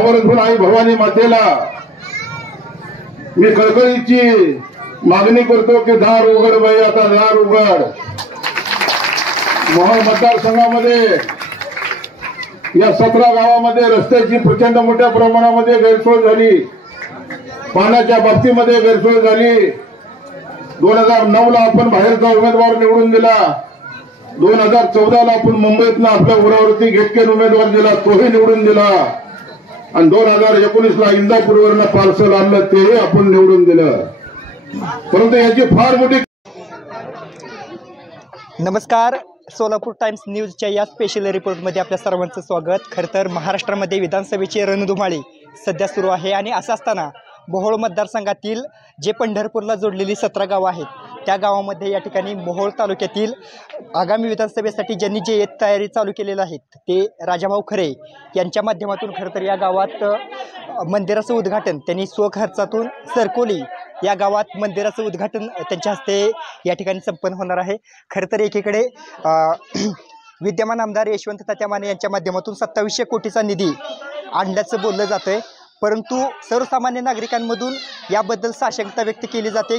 आवर्जून आई भवानी मातेला मी कळकळीची मागणी करतो की दार उघड बाई, आता दार उघड. मोहोळ मतदारसंघामध्ये या 17 गावामध्ये रस्त्याची प्रचंड मोठ्या प्रमाणामध्ये गैरसोय झाली, पाण्याच्या बाबतीमध्ये गैरसोय झाली. 2009ला आपण बाहेरचा उमेदवार निवडून दिला, 2014ला आपण मुंबईतनं आपल्या उरावरती घेटकेन उमेदवार दिला, तोही निवडून दिला, आणि 2019ला इंदापूरवरनं पार्सल आणलं, तेही आपण निवडून दिलं. परंतु याची फार मोठी. नमस्कार, सोलापूर टाइम्स न्यूजच्या या स्पेशल रिपोर्टमध्ये आपल्या सर्वांचं स्वागत. खरं तर महाराष्ट्रामध्ये विधानसभेची रणधुमाळी सध्या सुरू आहे आणि असं असताना मोहोळ मतदारसंघातील जे पंढरपूरला जोडलेली 17 गावं आहेत त्या गावामध्ये या ठिकाणी मोहोळ तालुक्यातील आगामी विधानसभेसाठी ज्यांनी जे तयारी चालू केलेलं आहेत ते राजाभाऊ खरे यांच्या माध्यमातून खरं तर या गावात मंदिराचं उद्घाटन त्यांनी स्वखर्चातून सरकोली या गावात मंदिराचं उद्घाटन त्यांच्या हस्ते या ठिकाणी संपन्न होणार आहे. खरं तर एकीकडे विद्यमान आमदार यशवंत तात्या माने यांच्या माध्यमातून 2700 कोटीचा निधी आणल्याचं बोललं जातं आहे, परंतु सर्वसामान्य नागरिकांमधून याबद्दल साशंकता व्यक्त केली जाते.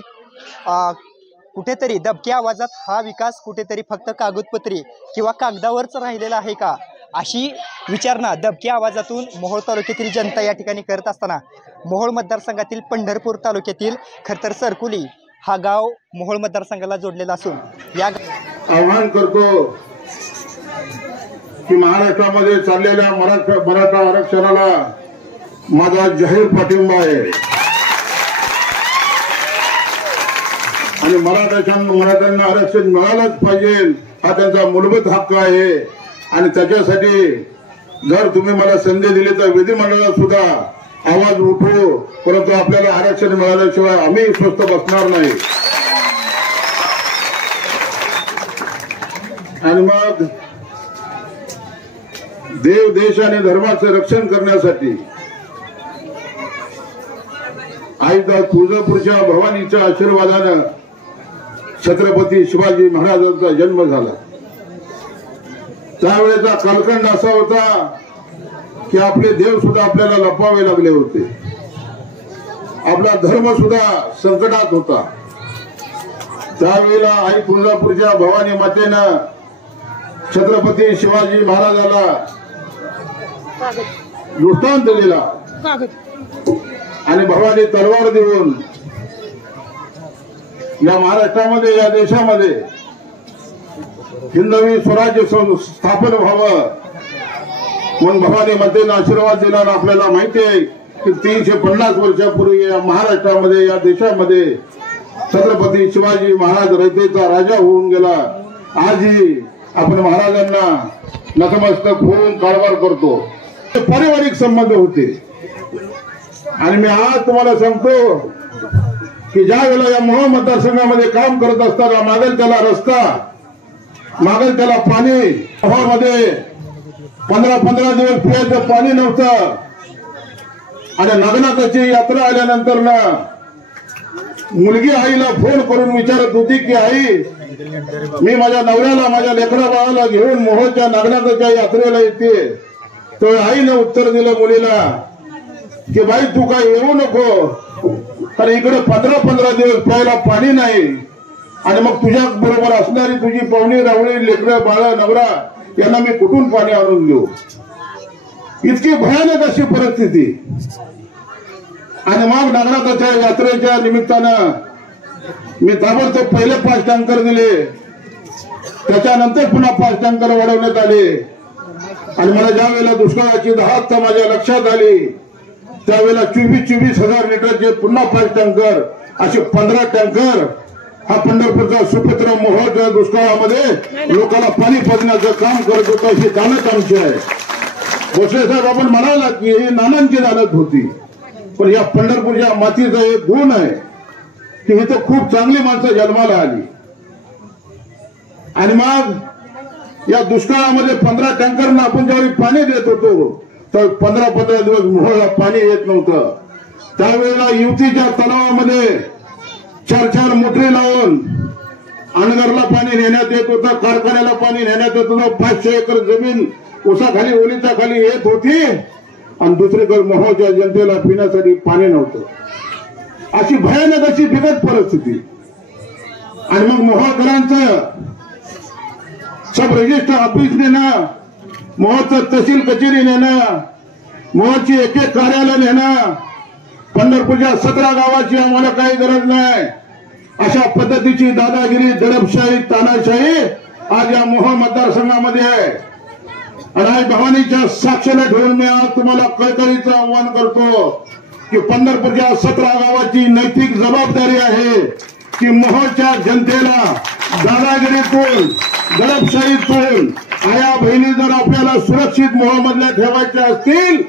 कुठेतरी दबक्या आवाजात हा विकास कुठेतरी फक्त कागदपत्री किंवा कागदावरच राहिलेला आहे का, अशी विचारणा दबक्या आवाजातून मोहोळ तालुक्यातील जनता या ठिकाणी करत असताना मोहोळ मतदारसंघातील पंढरपूर तालुक्यातील खरं तर सरकुली हा गाव मोहोळ मतदारसंघाला जोडलेला असून या आव्हान करतो की महाराष्ट्रामध्ये चाललेल्या मराठा आरक्षणाला माझा जाहीर पाठिंबा आहे आणि मराठ्यांना आरक्षण मिळालंच पाहिजे, हा त्यांचा मूलभूत हक्क आहे. आणि त्याच्यासाठी जर तुम्ही मला संधी दिली तर विधिमंडळात सुद्धा आवाज उठवू, परंतु आपल्याला आरक्षण मिळाल्याशिवाय आम्ही स्वस्थ बसणार नाही. आणि मग देव देश आणि धर्माचे रक्षण करण्यासाठी आई तुळजापूरच्या भवानीच्या आशीर्वादानं छत्रपती शिवाजी महाराजांचा जन्म झाला. त्यावेळेचा कालखंड असा होता की आपले देव सुद्धा आपल्याला लपवावे लागले होते, आपला धर्म सुद्धा संकटात होता. त्यावेळेला आई तुळजापूरच्या भवानी मातेनं छत्रपती शिवाजी महाराजाला दृष्टांत दिला आणि भवानी तलवार देऊन या महाराष्ट्रामध्ये या देशामध्ये हिंदवी स्वराज्य स्थापन व्हावं म्हणून भवानी मातेनं आशीर्वाद दिला. आपल्याला माहिती आहे की 350 वर्षापूर्वी या महाराष्ट्रामध्ये या देशामध्ये छत्रपती शिवाजी महाराज रयतेचा राजा होऊन गेला. आजही आपण महाराजांना नतमस्तक होऊन कारभार करतो. पारिवारिक संबंध होते. आणि मी आज तुम्हाला सांगतो की ज्या वेळेला या मोहोळ मतदारसंघामध्ये काम करत असताना मागेल त्याला रस्ता, मागेल त्याला पाणी, मोहोळमध्ये 15 दिवस पिण्याचं पाणी नव्हतं. आणि नागनाथाची यात्रा आल्यानंतर ना मुलगी आईला फोन करून विचारत होती की आई, मी माझ्या नवऱ्याला माझ्या लेकरा बाळाला घेऊन मोहोळच्या नागनाथाच्या यात्रेला येते. तर आईने उत्तर दिलं मुलीला की बाई तू काय येऊ नको, कारण इकडे 15 दिवस प्यायला पाणी नाही आणि मग तुझ्या बरोबर असणारी तुझी पाहुणी रावळी लेकरं बाळ नवरा यांना मी कुठून पाणी आणून देऊ. इतकी भयानक अशी परिस्थिती. आणि मग नागनाथाच्या यात्रेच्या निमित्तानं मी ताबडतोब पहिले 5 टँकर दिले, त्याच्यानंतर पुन्हा 5 टँकर वाढवण्यात आले. आणि मला ज्या वेळेला दुष्काळाची दहात माझ्या लक्षात आली त्यावेळेला 24,000 लिटरचे पुन्हा 5 टँकर असे 15 टँकर हा पंढरपूरचा सुपुत्र मोहोळच्या दुष्काळामध्ये लोकांना पाणी पाजण्याचं काम करत होता. ही दानत आमची आहे. भोसले साहेब आपण म्हणाला की ही नानांची दानत होती, पण या पंढरपूरच्या मातीचा एक गुण आहे की इथं खूप चांगली माणसं जन्माला आली. आणि मग या दुष्काळामध्ये 15 टँकरना आपण ज्यावेळी पाणी देत होतो तर 15 दिवस मोहोळला पाणी येत नव्हतं. त्यावेळेला युतीच्या तलावामध्ये 4 मोटरी लावून अनगरला पाणी नेण्यात येत होतं, कारखान्याला पाणी नेण्यात येत होतं. 500 एकर जमीन उसाखाली ओलीच्या खाली येत होती आणि दुसरीकडे मोहोळच्या जनतेला पिण्यासाठी पाणी नव्हतं। अशी भयानक अशी बिकट परिस्थिती। आणि मग मोहोळकरांचं सब रजिस्टर ऑफिस नेणं, मोहोळचं तहसील कचेरी नेणं, मोहोळची एक एक कार्यालय नेणं, पंढरपूरच्या 17 गावाची आम्हाला काही गरज नाही अशा पद्धतीची दादागिरी, दडपशाही, तानाशाही आज या मोहोळ मतदारसंघामध्ये आहे। आणि आई भवानीच्या साक्षीला ठेवून मी आज तुम्हाला कळकळीचं आव्हान करतो की पंढरपूरच्या 17 गावाची नैतिक जबाबदारी आहे की मोहोळच्या जनतेला दादागिरीतून, दडपशाहीतून आया बहिणी जर आपल्याला सुरक्षित मोहोळमधल्या ठेवायच्या असतील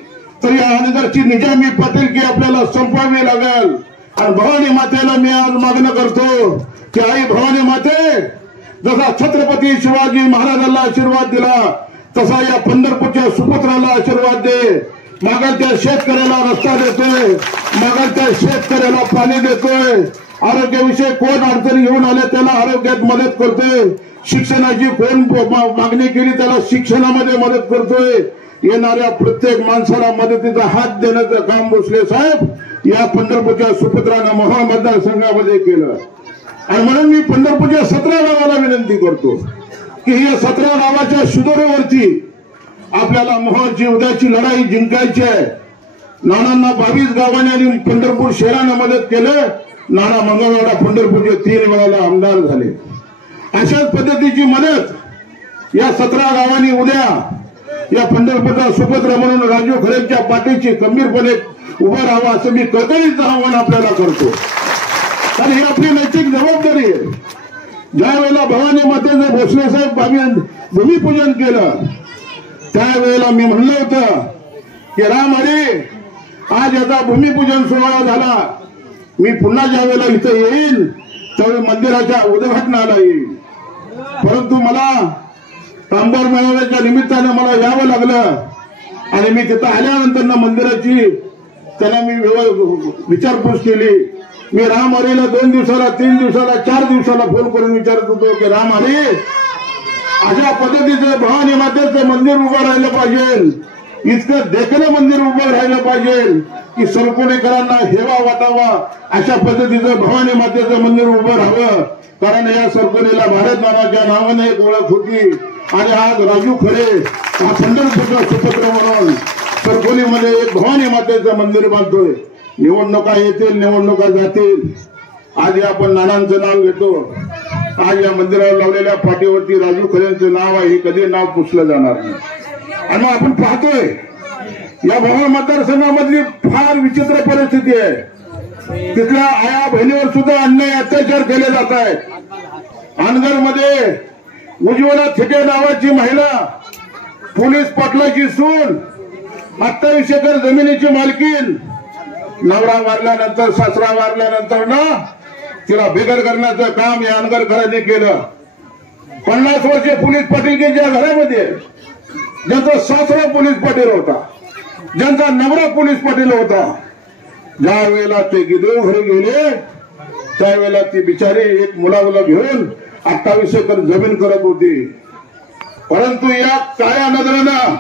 तर या अनगरची निजामी पाटीलकी आपल्याला संपवावी लागेल। आणि भवानी मातेला मी आज मागणं करतो की आई भवानी माते, जसा छत्रपती शिवाजी महाराजांना आशीर्वाद दिला तसा या पंढरपूरच्या सुपुत्राला आशीर्वाद दे। मागलत्या शेतकऱ्याला रस्ता देतोय, मागलत्या शेतकऱ्याला पाणी देतोय, आरोग्याविषयी कोण अडचणी घेऊन आले त्याला आरोग्यात मदत करतोय, शिक्षणाची कोण मागणी केली त्याला शिक्षणामध्ये मदत करतोय। येणाऱ्या प्रत्येक माणसाला मदतीचा हात देण्याचं काम भोसले साहेब या पंढरपूरच्या सुपुत्रानं मोहोळ मतदारसंघामध्ये केलं। आणि म्हणून मी पंढरपूरच्या 17 गावाला विनंती करतो की या 17 गावाच्या शिदोरीवरती आपल्याला मोहोळची उद्याची लढाई जिंकायची आहे। नानांना 22 गावांनी आणि पंढरपूर शहरानं मदत केलं। नाना मंगळवाडा पंढरपूरचे 3 वेळाला आमदार झाले। अशाच पद्धतीची मदत या 17 गावांनी उद्या या पंढरपूरचा सुपुत्र म्हणून राजू खरेंच्या पाठीशी खंबीरपणे उभं राहावं असं मी कळकळीचं आव्हान आपल्याला करतो। कारण ही आपली नैतिक जबाबदारी आहे। ज्या वेळेला भवानी मातेचं भोसले साहेब आम्ही भूमिपूजन केलं त्यावेळेला मी म्हणलं होतं की राम हरी आज याचा भूमिपूजन सोहळा झाला, मी पुन्हा ज्या वेळेला इथं येईल त्यावेळी मंदिराच्या उद्घाटनाला येईल। परंतु मला कामगार मेळाव्याच्या निमित्तानं मला यावं लागलं आणि मी तिथं आल्यानंतर मंदिराची त्याला मी विचारपूस केली। मी राम हरीला 2 दिवसाला, 3 दिवसाला, 4 दिवसाला फोन करून विचारत होतो की राम हरी अशा पद्धतीचं भवानी मातेचं मंदिर उभं राहिलं पाहिजे, इतकं देखणं मंदिर उभं राहिलं पाहिजे की सरकोणेकरांना हेवा वाटावा अशा पद्धतीचं भवानी मातेचं मंदिर उभं राहावं। कारण या सरकोणीला भारत नानाच्या नावाने एक ओळख होती आणि आज राजू खरे हा पंढरपूरचा सुपुत्र म्हणून सरकोणीमध्ये एक भवानी मातेचं मंदिर बांधतोय। निवडणुका येतील, निवडणुका जातील, आज आपण नानांचं नाव घेतो, आज या मंदिरावर लावलेल्या पाठीवरती राजू खरेंचं नाव आहे, कधी नाव पुसलं जाणार नाही। आणि आपण पाहतोय या मोहोळ मतदारसंघामधली फार विचित्र परिस्थिती आहे। तिथल्या आया बहिणीवर सुद्धा अन्याय अत्याचार केले जात आहेत। अनगरमध्ये उज्ज्वला थिटे नावाची महिला पोलीस पाटलाची सून 28 एकर जमिनीची मालकीन नवरा वारल्यानंतर, सासरा वारल्यानंतर ना तिला बेघर करण्याचं काम या अनगरकरांनी केलं। 50 वर्षे पोलीस पाटीलकीच्या घरामध्ये ज्यांचा सासरा पोलीस पाटील होता, ज्यांचा नवरा पोलीस पाटील होता, ज्या वेळेला ते गिरव घरी गेले त्यावेळेला ती बिचारी एक मुलाला घेऊन 28 एकर जमीन करत होती। परंतु या काळ्या नजरेनं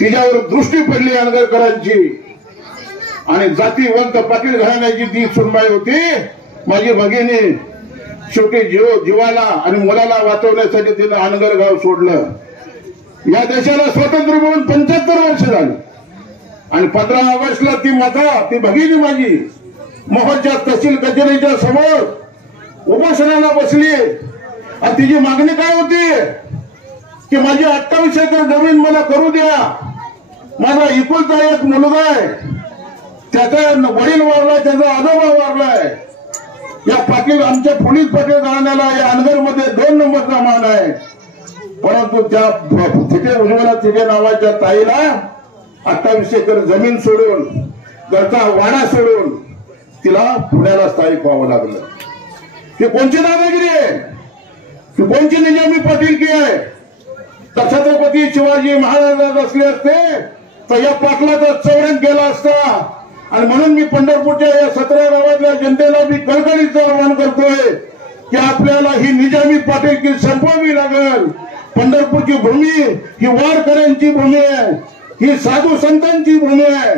तिच्यावर दृष्टी पडली अनगरकरांची आणि जातीवंत पाटील घराण्याची ती सुनबाई होती माझी भगिनी। शेवटी जीवाला आणि मुलाला वाचवण्यासाठी तिने अनगर गाव सोडलं। या देशाला स्वातंत्र्य मिळून 75 वर्ष झाली आणि 15 ऑगस्टला ती माता, ती भगिनी माझी मोहोळच्या तहसील कचेरीच्या समोर उपोषणाला बसली आणि तिची मागणी काय होती की माझी 28 एकर जमीन मला करू द्या, माझा एकुलता एक मुलगा आहे, त्याचा वडील वारलाय, त्याचा आजोबा वारलाय। या पाटील आमच्या पोलीस पाटील घराण्याला या अनगरमध्ये 2 नंबरचा मान आहे। परंतु त्या थिटे उज्ज्वला थिटे नावाच्या ताईला 28 एकर जमीन सोडून, घरचा वाडा सोडून तिला पुण्याला स्थायिक व्हावं लागलं। ही कोणची दादागिरी आहे, ही कोणची निजामी पाटीलकी आहे? तर छत्रपती शिवाजी महाराज असले असते तर या पाटलाचा चौरण केला असता। आणि म्हणून मी पंढरपूरच्या या 17 गावातल्या जनतेला मी कळकळीचं आवाहन करतोय की आपल्याला ही निजामी पाटीलकी संपवावी लागेल। पंढरपूरची भूमी ही वारकऱ्यांची भूमी आहे, ही साधू संतांची भूमी आहे.